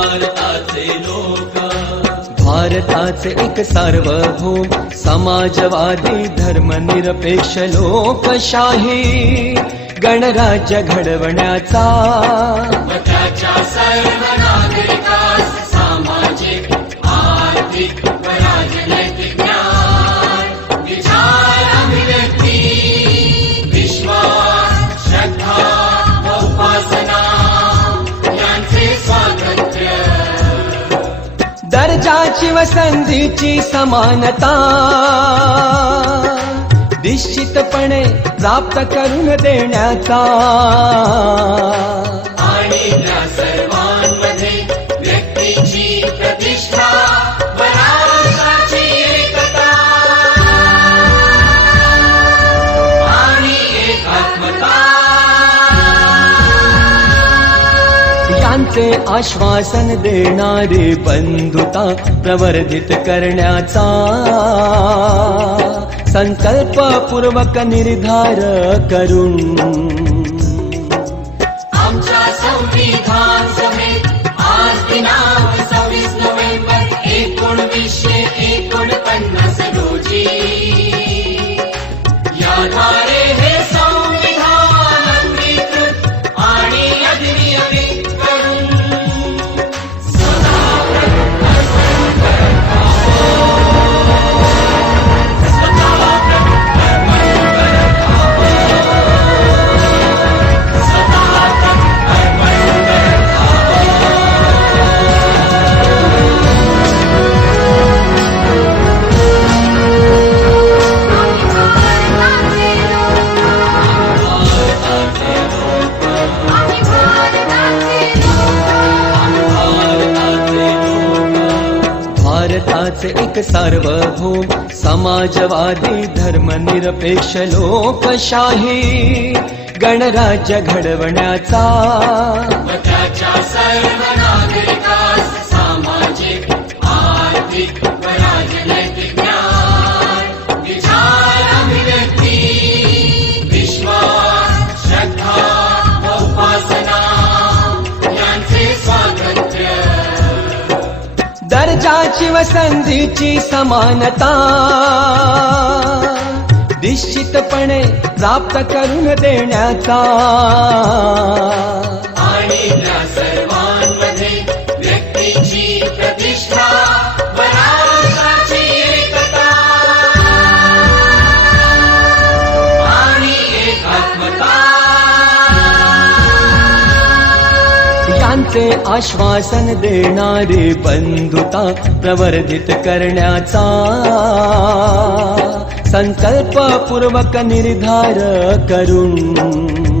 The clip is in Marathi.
भारताचे लोक भारताचे एक सार्वभौम समाजवादी धर्मनिरपेक्ष लोकशाही गणराज्य घडवण्याचा व त्याच्या सर्व नागरिकास सामाजिक आर्थिक व राजनैतिक ज्ञान विचार अभिव्यक्ती विश्वास श्रद्धा व उपासना यांचे स्वातंत्र्य दर्जाची व संधीची समानता निश्चितपणे प्राप्त करून देण्याचा आणि त्या सर्वांमध्ये व्यक्तीची प्रतिष्ठा व राष्ट्राची एकता आणि एकात्मता यांचे आश्वासन देणारी बंधुता प्रवर्धित करण्याचा संकल्पपूर्वक निर्धार करून आमच्या संविधान सभेत आज दिनांक 26 नोव्हेंबर 1949 रोजी याद्वारे हे संविधान अंगीकृत आणि अधिनियमित करून भारताचे एक सार्वभौम समाजवादी धर्मनिरपेक्ष लोकशाही गणराज्य घडवण्याचा व त्याच्या सर्व नागरिकास सामाजिक आर्थिक व राजनैतिक ज्ञान विचार अभिव्यक्ती विश्वास श्रद्धा व उपासना यांचे स्वातंत्र्य दर्जाची व संधीची समानता निश्चितपणे प्राप्त करून देण्याचा आणि त्या सर्वांमध्ये व्यक्तीची प्रतिष्ठा व राष्ट्राची एकता आणि एकात्मता यांचे आश्वासन देणारी बंधुता प्रवर्धित करण्याचा संकल्पपूर्वक निर्धार करून